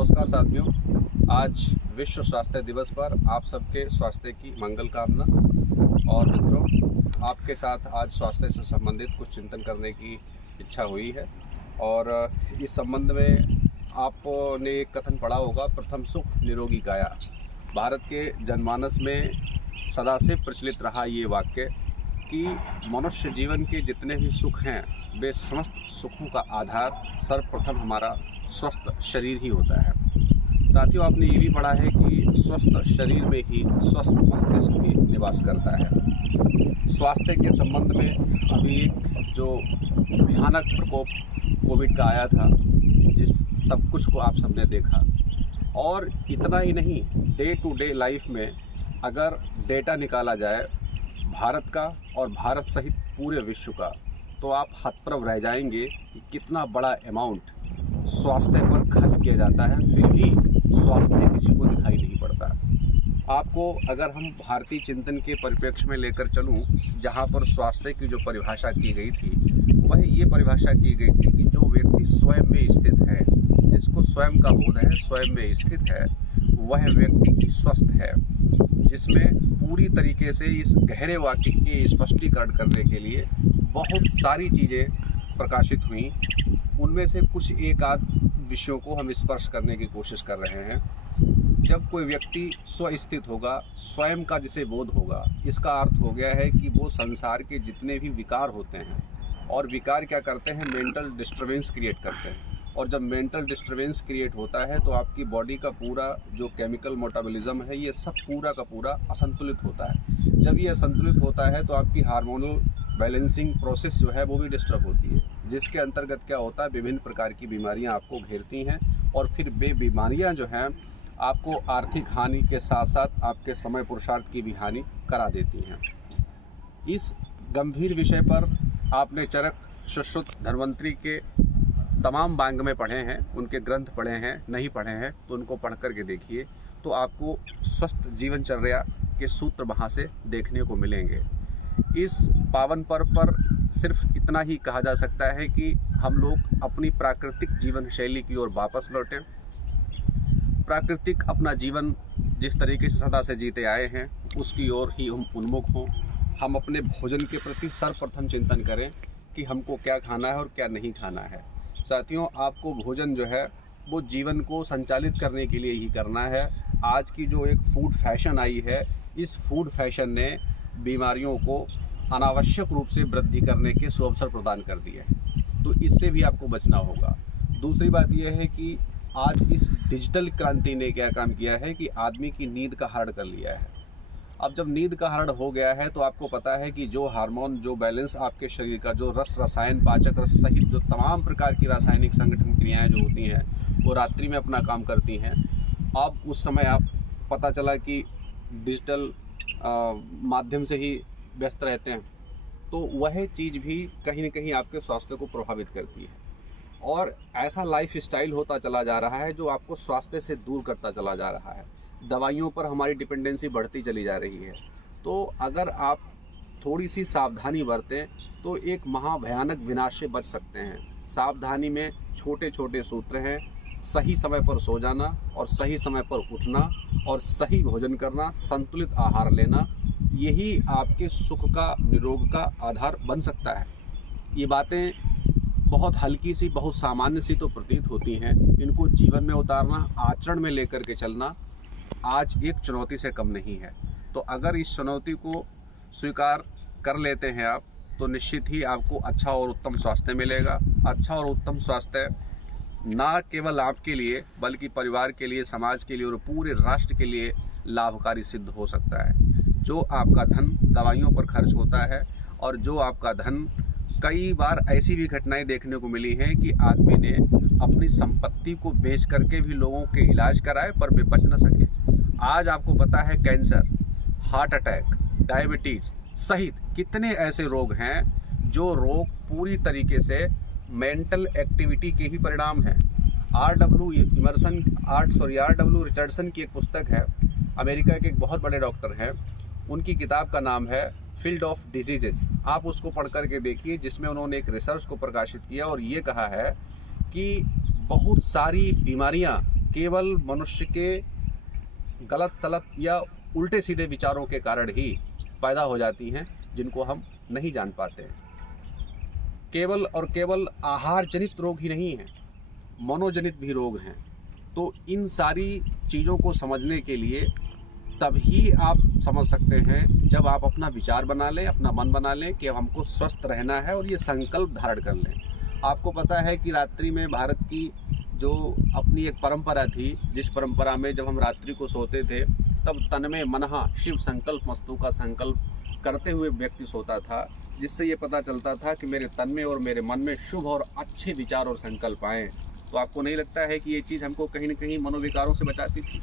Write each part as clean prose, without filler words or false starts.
नमस्कार साथियों, आज विश्व स्वास्थ्य दिवस पर आप सबके स्वास्थ्य की मंगल कामना। और मित्रों, आपके साथ आज स्वास्थ्य से संबंधित कुछ चिंतन करने की इच्छा हुई है। और इस संबंध में आपने एक कथन पढ़ा होगा, प्रथम सुख निरोगी काया। भारत के जनमानस में सदा से प्रचलित रहा ये वाक्य कि मनुष्य जीवन के जितने भी सुख हैं वे समस्त सुखों का आधार सर्वप्रथम हमारा स्वस्थ शरीर ही होता है। साथियों, आपने ये भी पढ़ा है कि स्वस्थ शरीर में ही स्वस्थ मस्तिष्क भी निवास करता है। स्वास्थ्य के संबंध में अभी एक जो भयानक प्रकोप कोविड का आया था, जिस सब कुछ को आप सबने देखा। और इतना ही नहीं, डे टू डे लाइफ में अगर डेटा निकाला जाए भारत का और भारत सहित पूरे विश्व का, तो आप हतप्रभ रह जाएंगे कि कितना बड़ा अमाउंट स्वास्थ्य पर खर्च किया जाता है, फिर भी स्वास्थ्य किसी को दिखाई नहीं पड़ता। आपको अगर हम भारतीय चिंतन के परिप्रेक्ष्य में लेकर चलूं, जहां पर स्वास्थ्य की जो परिभाषा की गई थी, वह ये परिभाषा की गई थी कि जो व्यक्ति स्वयं में स्थित है, जिसको स्वयं का बोध है, स्वयं में स्थित है, वह व्यक्ति की स्वस्थ है। जिसमें पूरी तरीके से इस गहरे वाक्य के स्पष्टीकरण करने के लिए बहुत सारी चीज़ें प्रकाशित हुई। उनमें से कुछ एक आध विषयों को हम स्पर्श करने की कोशिश कर रहे हैं। जब कोई व्यक्ति स्वस्थित होगा, स्वयं का जिसे बोध होगा, इसका अर्थ हो गया है कि वो संसार के जितने भी विकार होते हैं, और विकार क्या करते हैं, मेंटल डिस्टर्बेंस क्रिएट करते हैं। और जब मेंटल डिस्टर्बेंस क्रिएट होता है तो आपकी बॉडी का पूरा जो केमिकल मेटाबॉलिज्म है, ये सब पूरा का पूरा असंतुलित होता है। जब ये असंतुलित होता है तो आपकी हार्मोनल बैलेंसिंग प्रोसेस जो है वो भी डिस्टर्ब होती है, जिसके अंतर्गत क्या होता है, विभिन्न प्रकार की बीमारियां आपको घेरती हैं। और फिर वे बीमारियां जो हैं आपको आर्थिक हानि के साथ साथ आपके समय पुरुषार्थ की भी हानि करा देती हैं। इस गंभीर विषय पर आपने चरक, सुश्रुत, धन्वंतरी के तमाम वांग में पढ़े हैं, उनके ग्रंथ पढ़े हैं, नहीं पढ़े हैं तो उनको पढ़ करके देखिए, तो आपको स्वस्थ जीवनचर्या के सूत्र वहाँ से देखने को मिलेंगे। इस पावन पर्व पर सिर्फ इतना ही कहा जा सकता है कि हम लोग अपनी प्राकृतिक जीवन शैली की ओर वापस लौटें। प्राकृतिक अपना जीवन जिस तरीके से सदा से जीते आए हैं, उसकी ओर ही हम उन्मुख हों। हम अपने भोजन के प्रति सर्वप्रथम चिंतन करें कि हमको क्या खाना है और क्या नहीं खाना है। साथियों, आपको भोजन जो है वो जीवन को संचालित करने के लिए ही करना है। आज की जो एक फूड फैशन आई है, इस फूड फैशन ने बीमारियों को अनावश्यक रूप से वृद्धि करने के सुअवसर प्रदान कर दिए हैं, तो इससे भी आपको बचना होगा। दूसरी बात यह है कि आज इस डिजिटल क्रांति ने क्या काम किया है कि आदमी की नींद का हरण कर लिया है। अब जब नींद का हरण हो गया है तो आपको पता है कि जो हार्मोन, जो बैलेंस आपके शरीर का, जो रस, रसायन, पाचक रस सहित जो तमाम प्रकार की रासायनिक संगठन क्रियाएं जो होती हैं, वो रात्रि में अपना काम करती हैं। अब उस समय आप पता चला कि डिजिटल माध्यम से ही व्यस्त रहते हैं, तो वह चीज़ भी कहीं न कहीं आपके स्वास्थ्य को प्रभावित करती है। और ऐसा लाइफ स्टाइल होता चला जा रहा है जो आपको स्वास्थ्य से दूर करता चला जा रहा है। दवाइयों पर हमारी डिपेंडेंसी बढ़ती चली जा रही है। तो अगर आप थोड़ी सी सावधानी बरतें तो एक महाभयानक विनाश से बच सकते हैं। सावधानी में छोटे छोटे सूत्र हैं: सही समय पर सो जाना, और सही समय पर उठना, और सही भोजन करना, संतुलित आहार लेना। यही आपके सुख का, निरोग का आधार बन सकता है। ये बातें बहुत हल्की सी, बहुत सामान्य सी तो प्रतीत होती हैं, इनको जीवन में उतारना, आचरण में लेकर के चलना आज एक चुनौती से कम नहीं है। तो अगर इस चुनौती को स्वीकार कर लेते हैं आप, तो निश्चित ही आपको अच्छा और उत्तम स्वास्थ्य मिलेगा। अच्छा और उत्तम स्वास्थ्य ना केवल आपके लिए, बल्कि परिवार के लिए, समाज के लिए और पूरे राष्ट्र के लिए लाभकारी सिद्ध हो सकता है। जो आपका धन दवाइयों पर खर्च होता है, और जो आपका धन, कई बार ऐसी भी घटनाएं देखने को मिली हैं कि आदमी ने अपनी संपत्ति को बेच करके भी लोगों के इलाज कराए पर वे बच न सके। आज आपको पता है कैंसर, हार्ट अटैक, डायबिटीज सहित कितने ऐसे रोग हैं जो रोग पूरी तरीके से मेंटल एक्टिविटी के ही परिणाम हैं। R.W. रिचर्डसन की एक पुस्तक है, अमेरिका के एक बहुत बड़े डॉक्टर हैं, उनकी किताब का नाम है फील्ड ऑफ डिजीजेस। आप उसको पढ़ करके देखिए, जिसमें उन्होंने एक रिसर्च को प्रकाशित किया और ये कहा है कि बहुत सारी बीमारियां केवल मनुष्य के गलत सलत या उल्टे सीधे विचारों के कारण ही पैदा हो जाती हैं, जिनको हम नहीं जान पाते हैं। केवल और केवल आहार जनित रोग ही नहीं हैं, मनोजनित भी रोग हैं। तो इन सारी चीज़ों को समझने के लिए तभी आप समझ सकते हैं जब आप अपना विचार बना लें, अपना मन बना लें कि हमको स्वस्थ रहना है और ये संकल्प धारण कर लें। आपको पता है कि रात्रि में भारत की जो अपनी एक परंपरा थी, जिस परंपरा में जब हम रात्रि को सोते थे तब तन में मनहा शिव संकल्प मस्तु का संकल्प करते हुए व्यक्ति सोता था, जिससे ये पता चलता था कि मेरे तन में और मेरे मन में शुभ और अच्छे विचार और संकल्प आएँ। तो आपको नहीं लगता है कि ये चीज़ हमको कहीं न कहीं मनोविकारों से बचाती थी?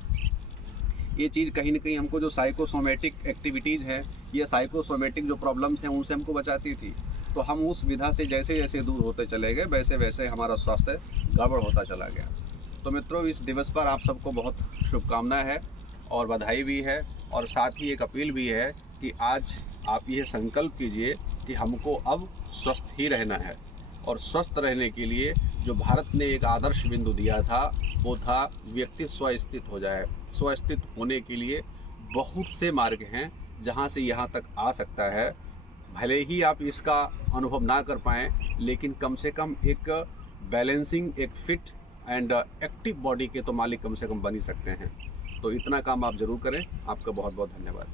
ये चीज़ कहीं न कहीं हमको जो साइकोसोमेटिक एक्टिविटीज़ हैं, ये साइकोसोमेटिक जो प्रॉब्लम्स हैं, उनसे हमको बचाती थी। तो हम उस विधा से जैसे जैसे दूर होते चले गए, वैसे वैसे हमारा स्वास्थ्य गड़बड़ होता चला गया। तो मित्रों, इस दिवस पर आप सबको बहुत शुभकामना है और बधाई भी है, और साथ ही एक अपील भी है कि आज आप ये संकल्प कीजिए कि हमको अब स्वस्थ ही रहना है। और स्वस्थ रहने के लिए जो भारत ने एक आदर्श बिंदु दिया था, वो था व्यक्ति स्वस्थित हो जाए। स्वस्थित होने के लिए बहुत से मार्ग हैं जहाँ से यहाँ तक आ सकता है। भले ही आप इसका अनुभव ना कर पाएँ, लेकिन कम से कम एक बैलेंसिंग, एक फिट एंड एक्टिव बॉडी के तो मालिक कम से कम बन ही सकते हैं। तो इतना काम आप ज़रूर करें। आपका बहुत बहुत धन्यवाद।